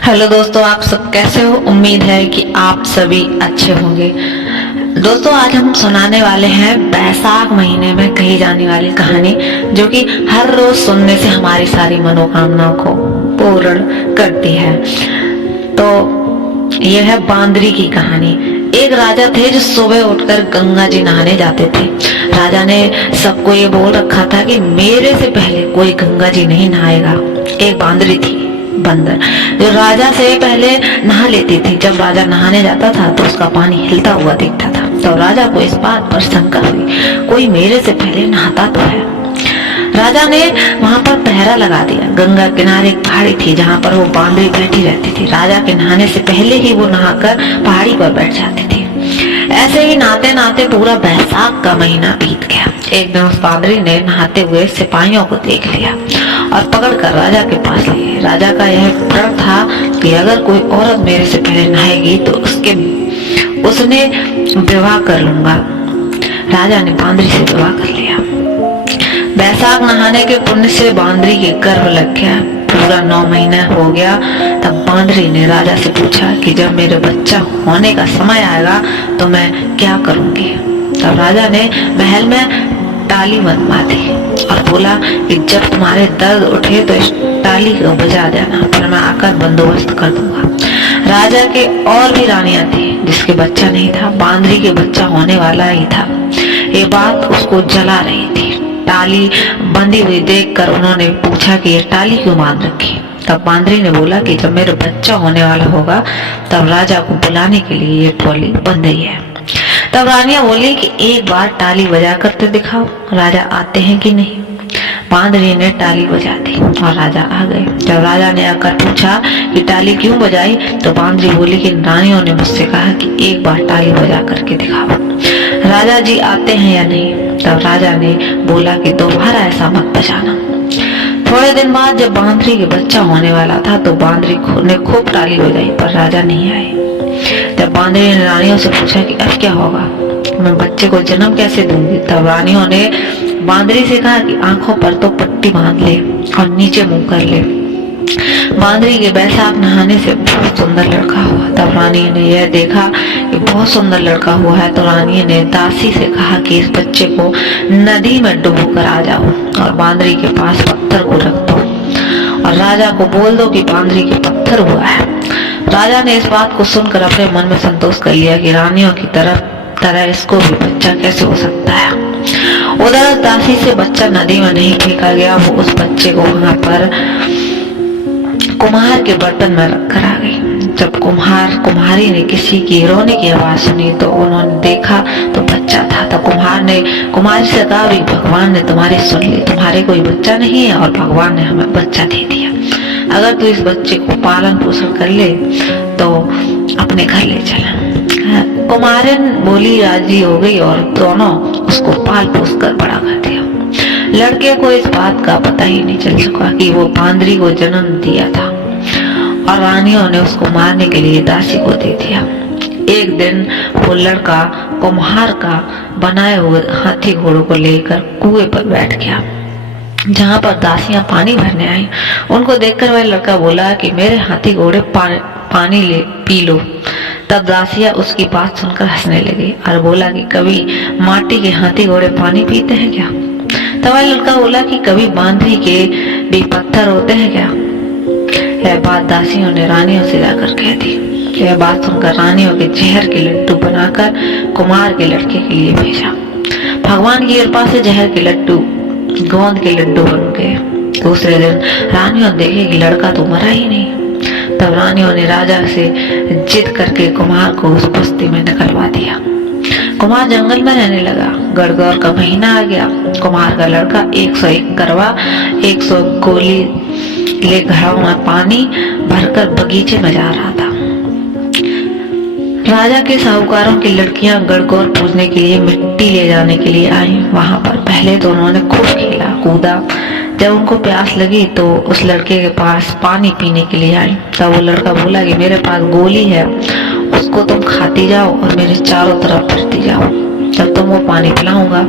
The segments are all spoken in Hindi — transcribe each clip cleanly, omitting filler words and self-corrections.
हेलो दोस्तों, आप सब कैसे हो। उम्मीद है कि आप सभी अच्छे होंगे। दोस्तों, आज हम सुनाने वाले हैं बैसाख महीने में कही जाने वाली कहानी, जो कि हर रोज सुनने से हमारी सारी मनोकामनाओं को पूर्ण करती है। तो यह है बांदरी की कहानी। एक राजा थे जो सुबह उठकर गंगा जी नहाने जाते थे। राजा ने सबको ये बोल रखा था कि मेरे से पहले कोई गंगा जी नहीं नहाएगा। एक बांदरी थी, बंदर, जो राजा से पहले नहा लेती थी। जब राजा नहाने जाता था तो उसका पानी हिलता हुआ दिखता था। तो राजा को इस बात पर शंका हुई, कोई मेरे से पहले नहाता तो है। राजा ने वहां पर पहरा लगा दिया। गंगा किनारे एक पहाड़ी थी जहां पर वो बांदरी बैठी रहती थी। राजा के नहाने से पहले ही वो नहाकर पहाड़ी पर बैठ जाती थी। ऐसे ही नहाते नहाते पूरा बैसाख का महीना बीत गया। एक दिन उस बांदरी ने नहाते हुए सिपाहियों को देख लिया और पकड़कर राजा के पास ले गए। राजा का यह प्रण था कि अगर कोई औरत मेरे से पहले नहाएगी तो उसने विवाह कर लूंगा। राजा ने बांदरी से विवाह कर लिया। बैसाख नहाने के पुण्य से बांदरी के गर्भ लग गया। पूरा 9 महीना हो गया। तब बांदरी ने राजा से पूछा कि जब मेरे बच्चा होने का समय आएगा तो मैं क्या करूंगी। तब राजा ने महल में ताली बनवा दी और बोला कि जब तुम्हारे दर्द उठे तो इस ताली को बजा देना, फिर मैं आकर बंदोबस्त कर दूंगा। राजा के और भी रानियां थी जिसके बच्चा नहीं था। बांदरी के बच्चा होने वाला ही था। ये बात उसको जला रही थी। टाली बंधी हुई देखकर उन्होंने पूछा कि ये टाली क्यों बांध रखी। तब बांदरी ने बोला कि जब मेरा बच्चा होने वाला होगा तब राजा को बुलाने के लिए ये टाली बंध रही है। तब रानियां बोली कि एक बार टाली बजा करते दिखाओ, राजा आते हैं कि नहीं। बांदरी ने टाली बजा दी और राजा आ गए। जब राजा ने आकर पूछा कि टाली क्यों बजाई तो बांदरी बोली कि रानियों ने मुझसे कहा कि एक बार टाली बजा करके दिखाओ, राजा जी आते हैं या नहीं। तब राजा ने बोला कि दोबारा ऐसा मत बजाना। थोड़े दिन बाद जब बांदरी के बच्चा होने वाला था तो बांदरी ने खूब टाली बजाई पर राजा नहीं आए। तब बांदरी ने रानियों से पूछा कि अब क्या होगा, मैं बच्चे को जन्म कैसे दूंगी। तब रानियों ने बांदरी से कहा कि आंखों पर तो पट्टी बांध ले और नीचे मुंह कर ले। बांदरी के बैसाख नहाने से बहुत सुंदर लड़का हुआ। तब रानी ने यह देखा कि बहुत सुंदर लड़का हुआ है तो रानी ने दासी से कहा कि इस बच्चे को नदी में डुबो कर आ जाओ और बांदरी के पास पत्थर को रख दो और राजा को बोल दो कि बांदरी के पत्थर हुआ है। राजा ने इस बात को सुनकर अपने मन में संतोष कर लिया कि रानियों की तरह इसको भी बच्चा कैसे हो सकता है। उधर दासी से बच्चा नदी में नहीं फेंका गया। वो उस बच्चे को वहां पर कुम्हार के बर्तन में रखकर आ गई। जब कुम्हारी ने किसी की रोने की आवाज सुनी तो उन्होंने देखा तो बच्चा था। तो कुम्हारी से कहा भी भगवान ने तुम्हारी सुन ली, तुम्हारे कोई बच्चा नहीं है और भगवान ने हमें बच्चा दे दिया। अगर तू इस बच्चे को पालन पोषण कर ले तो अपने घर ले चला। कुम्हारन बोली राजी हो गई और दोनों उसको पाल पोस कर बड़ा कर दिया। लड़के को इस बात का पता ही नहीं चल सका कि वो बांदरी को जन्म दिया था और रानियों ने उसको मारने के लिए दासी को दे दिया। एक दिन वो लड़का कुम्हार का बनाए हुए हाथी घोड़ों को लेकर कुएं पर बैठ गया जहां पर दासियां पानी भरने आई। उनको देखकर वह लड़का बोला कि मेरे हाथी घोड़े पानी ले पी लो। तब दासियां उसकी बात सुनकर हंसने लगी और बोला कि कभी माटी के हाथी घोड़े पानी पीते हैं क्या। तब वह लड़का बोला कि कभी बांदरी के भी पत्थर होते हैं क्या। यह बात दासियों ने रानियों से जाकर कह दी। यह बात सुनकर रानियों के जहर के लड्डू बनाकर कुमार के लड़के के लिए भेजा। भगवान की कृपा से जहर के लड्डू गोंद के लड्डू बन गए। दूसरे दिन रानियों देखे कि लड़का तो मरा ही नहीं। तब रानियों ने राजा से जिद करके कुमार को उस बस्ती में निकलवा दिया। कुमार जंगल में रहने लगा। गड़गौर का महीना आ गया। कुमार का लड़का 101 करवा 100 गोली ले घड़ों में पानी भरकर बगीचे में जा रहा था। राजा के साहूकारों की लड़कियां गड़गौर पूजने के लिए मिट्टी ले जाने के लिए आई। वहां पर पहले तो उन्होंने खूब खेला कूदा। जब उनको प्यास लगी तो उस लड़के के पास पानी पीने के लिए आई। तब वो लड़का बोला कि मेरे पास गोली है, उसको तुम खाती जाओ और मेरे चारों तरफ फिरती जाओ, जब तुम वो पानी पिलाऊंगा।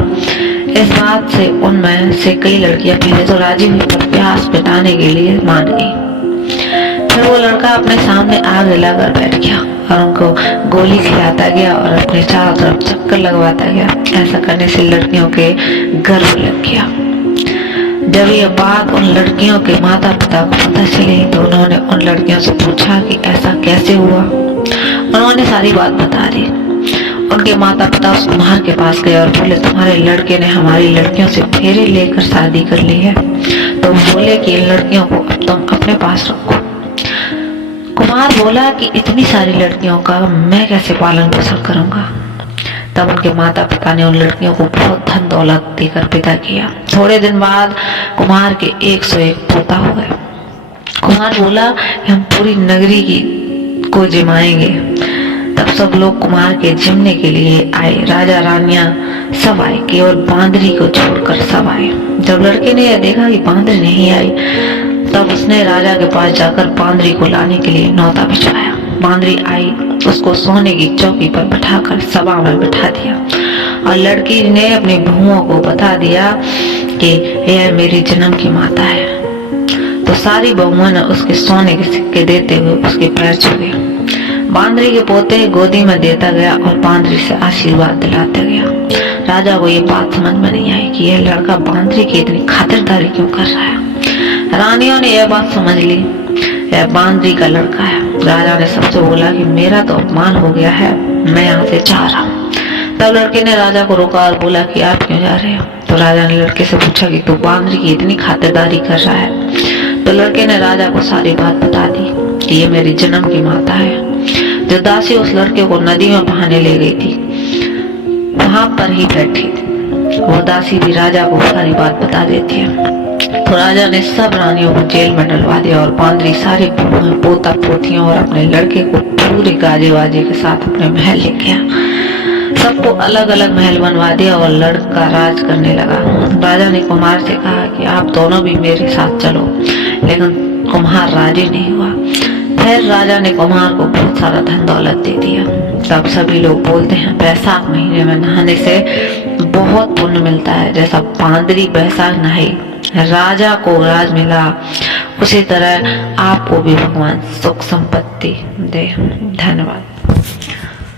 इस बात से उनमें से कई लड़कियां पहले तो राजी हुई पर प्यास मिटाने के लिए मान गई। फिर फिर वो लड़का अपने सामने आग जलाकर बैठ गया और उनको गोली खिलाता गया और अपने चारों तरफ चक्कर लगवाता गया। ऐसा करने से लड़कियों के गर्भ लग गया। जब ये बात उन लड़कियों के माता पिता को पता चली तो उन्होंने उन लड़कियों से पूछा कि ऐसा कैसे हुआ। उन्होंने सारी बात बता दी। उनके माता पिता उस कुम्हार के पास गए और बोले, तुम्हारे लड़के ने हमारी लड़कियों से फेरे लेकर शादी कर ली है। तो बोले कि इन लड़कियों को अब तुम अपने पास रखो। कुम्हार बोला कि इतनी सारी लड़कियों का मैं कैसे पालन पोषण करूंगा। तब उनके माता पिता ने उन लड़कियों को बहुत धन दौलत देकर विदा किया। थोड़े दिन बाद कुम्हार के 101 पोता हो गए। कुम्हार बोला कि हम पूरी नगरी को जिमाएंगे। तब सब लोग कुम्हार के जिमने के लिए आए। राजा रानियां सब आए, केवल बांदरी को छोड़कर सब आए। जब लड़के ने यह देखा कि बांदरी नहीं आई तब उसने राजा के पास जाकर बांदरी को लाने के लिए न्योता भिजवाया। बांदरी आई, उसको सोने की चौकी पर बैठाकर सभा में बैठा दिया और लड़की ने अपनी बहुओं को बता दिया कि यह मेरी जन्म की माता है। तो सारी बहुओं ने उसके सोने के सिक्के देते हुए उसके पैर छुए। बांदरी के पोते गोदी में देता गया और बांदरी से आशीर्वाद दिलाता गया। राजा को ये बात समझ में नहीं आई कि यह लड़का बांदरी की इतनी खातिरदारी क्यों कर रहा है। रानियों ने यह बात समझ ली, यह बांदरी का लड़का है। राजा ने सबसे बोला कि मेरा तो अपमान हो गया है, मैं यहाँ से जा रहा हूँ। तब लड़के ने राजा को रोका और बोला कि आप क्यों जा रहे हो। तो राजा ने लड़के से पूछा कि तू बांदरी की इतनी खातिरदारी कर रहा है। तो लड़के ने राजा को सारी बात बता दी कि ये मेरी जन्म की माता है। जो दासी उस लड़के को नदी में बहाने ले गई थी वहां पर ही बैठी थी। वो दासी भी राजा को सारी बात बता देती है। तो राजा ने सब रानियों को जेल में डलवा दिया और बांदरी सारे पोता पोतियों और अपने लड़के को पूरे गाजे वाजे के साथ अपने महल ले गया। सबको अलग अलग महल बनवा दिया और लड़का राज करने लगा। राजा ने कुम्हार से कहा कि आप दोनों भी मेरे साथ चलो, लेकिन कुम्हार राजी नहीं हुआ। फिर राजा ने कुम्हार को बहुत सारा धन दौलत दे दिया। तब सभी लोग बोलते हैं बैसाख महीने में नहाने से बहुत पुण्य मिलता है। जैसा बांदरी बैसाख नहाई राजा को राज मिला, उसी तरह आपको भी भगवान सुख संपत्ति दे। धन्यवाद।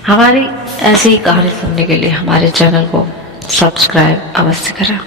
हमारी ऐसी ही कहानी सुनने के लिए हमारे चैनल को सब्सक्राइब अवश्य करें।